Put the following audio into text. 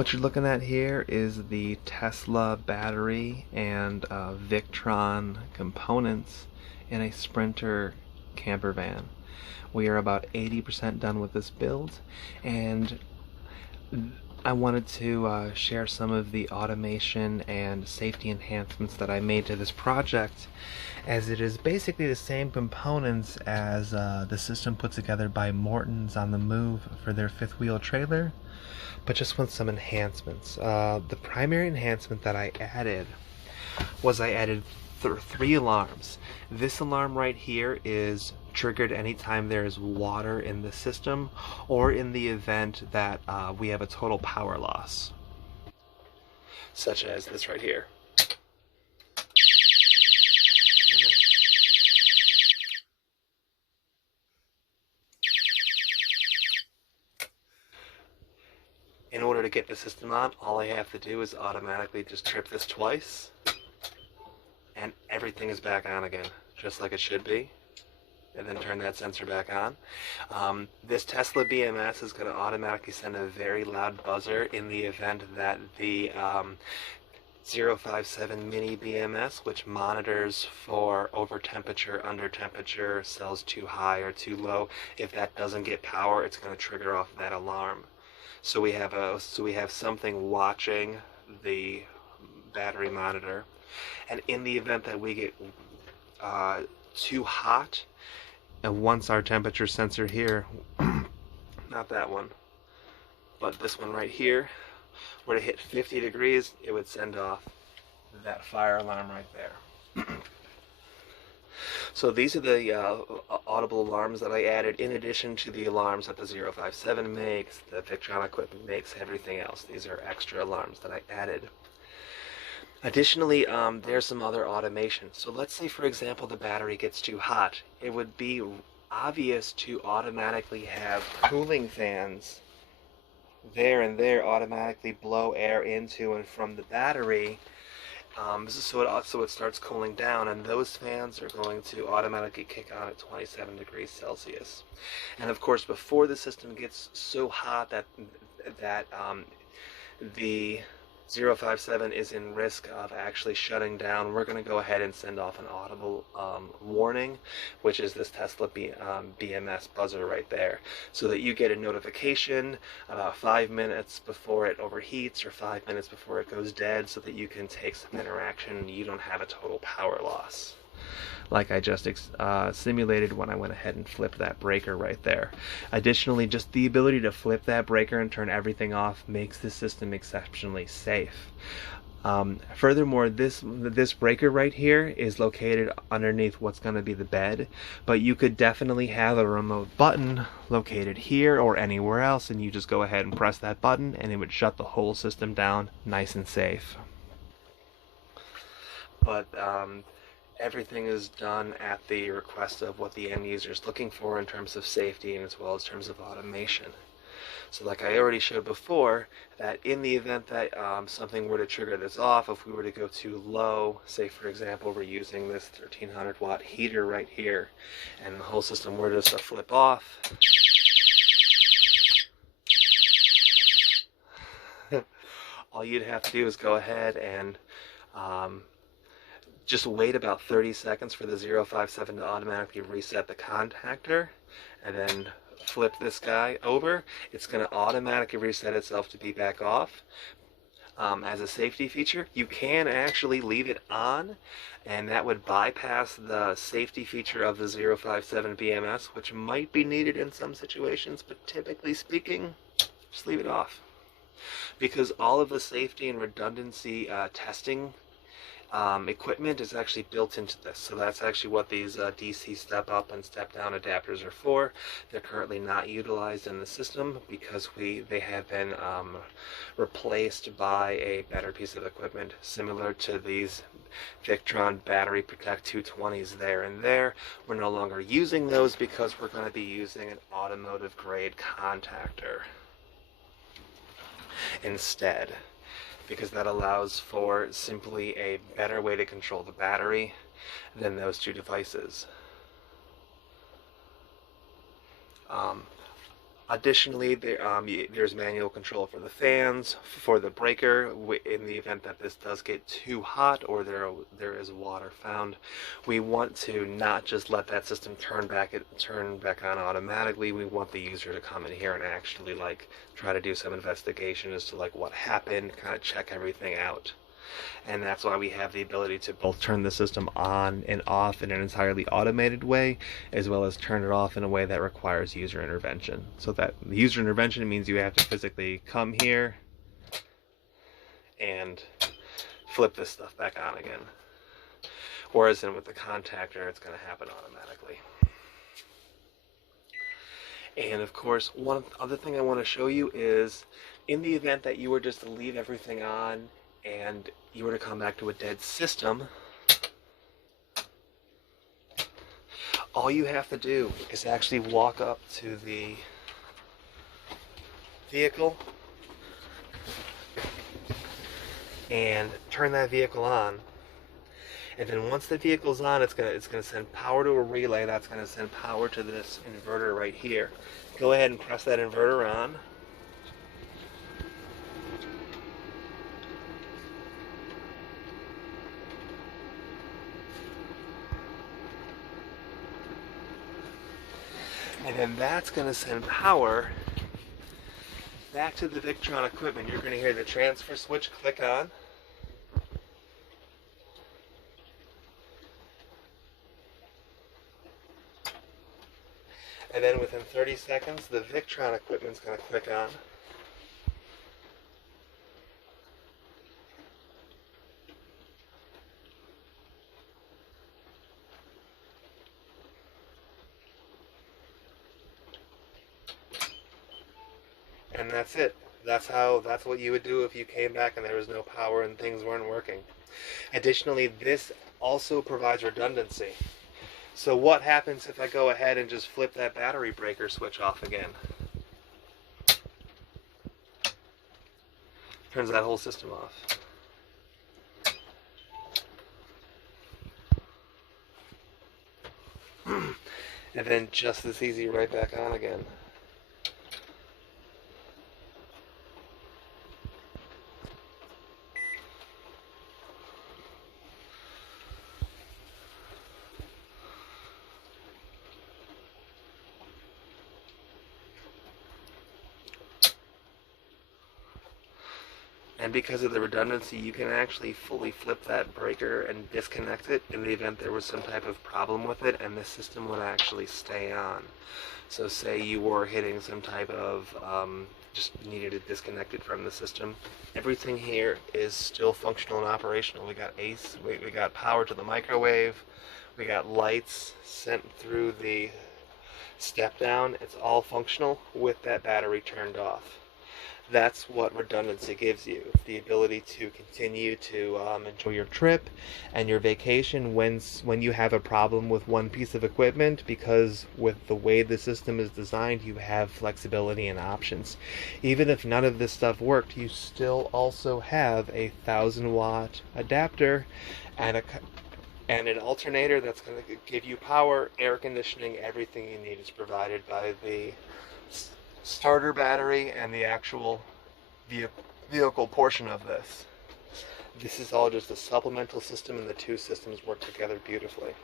What you're looking at here is the Tesla battery and Victron components in a Sprinter camper van. We are about 80% done with this build, and I wanted to share some of the automation and safety enhancements that I made to this project, as it is basically the same components as the system put together by Morton's on the Move for their fifth wheel trailer, but just with some enhancements. The primary enhancement that I added was I added three alarms. This alarm right here is triggered anytime there is water in the system or in the event that we have a total power loss, such as this right here. In order to get the system on, all I have to do is automatically just trip this twice, and everything is back on again, just like it should be, and then turn that sensor back on. This Tesla BMS is going to automatically send a very loud buzzer in the event that the 057 mini BMS, which monitors for over temperature, under temperature, cells too high or too low, if that doesn't get power, it's going to trigger off that alarm. So we have something watching the battery monitor, and in the event that we get too hot, and once our temperature sensor here, not that one, but this one right here, were to hit 50 degrees, it would send off that fire alarm right there. So these are the audible alarms that I added in addition to the alarms that the 057 makes, the Victron equipment makes, everything else. These are extra alarms that I added. Additionally, there's some other automation. So let's say, for example, the battery gets too hot. It would be obvious to automatically have cooling fans there and there automatically blow air into and from the battery, so it starts cooling down, and those fans are going to automatically kick on at 27 degrees Celsius. And of course, before the system gets so hot that the 057 is in risk of actually shutting down, we're going to go ahead and send off an audible warning, which is this Tesla BMS buzzer right there, so that you get a notification about 5 minutes before it overheats or 5 minutes before it goes dead, so that you can take some interaction and you don't have a total power loss, like I just simulated when I went ahead and flipped that breaker right there. Additionally, just the ability to flip that breaker and turn everything off makes the system exceptionally safe. Furthermore, this breaker right here is located underneath what's going to be the bed, but you could definitely have a remote button located here or anywhere else, and you just go ahead and press that button and it would shut the whole system down nice and safe. But everything is done at the request of what the end user is looking for in terms of safety and as well as terms of automation. So like I already showed before, that in the event that something were to trigger this off, if we were to go too low, say for example we're using this 1300 watt heater right here, and the whole system were just to flip off, all you'd have to do is go ahead and just wait about 30 seconds for the 057 to automatically reset the contactor, and then flip this guy over. It's going to automatically reset itself to be back off. As a safety feature, you can actually leave it on, and that would bypass the safety feature of the 057 BMS, which might be needed in some situations, but typically speaking, just leave it off. Because all of the safety and redundancy testing equipment is actually built into this. So that's actually what these DC step up and step down adapters are for. They're currently not utilized in the system because they have been replaced by a better piece of equipment similar to these Victron Battery Protect 220s there and there. We're no longer using those because we're going to be using an automotive grade contactor instead, because that allows for simply a better way to control the battery than those two devices. Additionally, there's manual control for the fans, for the breaker. In the event that this does get too hot or there is water found, we want to not just let that system turn back on automatically. We want the user to come in here and actually like try to do some investigation as to like what happened, kind of check everything out. And that's why we have the ability to both turn the system on and off in an entirely automated way, as well as turn it off in a way that requires user intervention. So that the user intervention means you have to physically come here and flip this stuff back on again. Whereas with the contactor, it's going to happen automatically. And of course, one other thing I want to show you is, in the event that you were just to leave everything on and you were to come back to a dead system, all you have to do is actually walk up to the vehicle and turn that vehicle on. And then once the vehicle's on, it's gonna send power to a relay that's gonna send power to this inverter right here. Go ahead and press that inverter on. And then that's going to send power back to the Victron equipment. You're going to hear the transfer switch click on. And then within 30 seconds, the Victron equipment's going to click on. And that's it. That's what you would do if you came back and there was no power and things weren't working. Additionally, this also provides redundancy. So what happens if I go ahead and just flip that battery breaker switch off again? Turns that whole system off. And then just as easy, right back on again. And because of the redundancy, you can actually fully flip that breaker and disconnect it in the event there was some type of problem with it, and the system would actually stay on. So say you were hitting some type of, just needed to disconnect it from the system. Everything here is still functional and operational. We got ACE, we got power to the microwave, we got lights sent through the step down. It's all functional with that battery turned off. That's what redundancy gives you, the ability to continue to enjoy your trip and your vacation when you have a problem with one piece of equipment, because with the way the system is designed, you have flexibility and options. Even if none of this stuff worked, you still also have a 1,000-watt adapter and an alternator that's going to give you power, air conditioning, everything you need is provided by the starter battery and the actual vehicle portion of this. This is all just a supplemental system, and the two systems work together beautifully.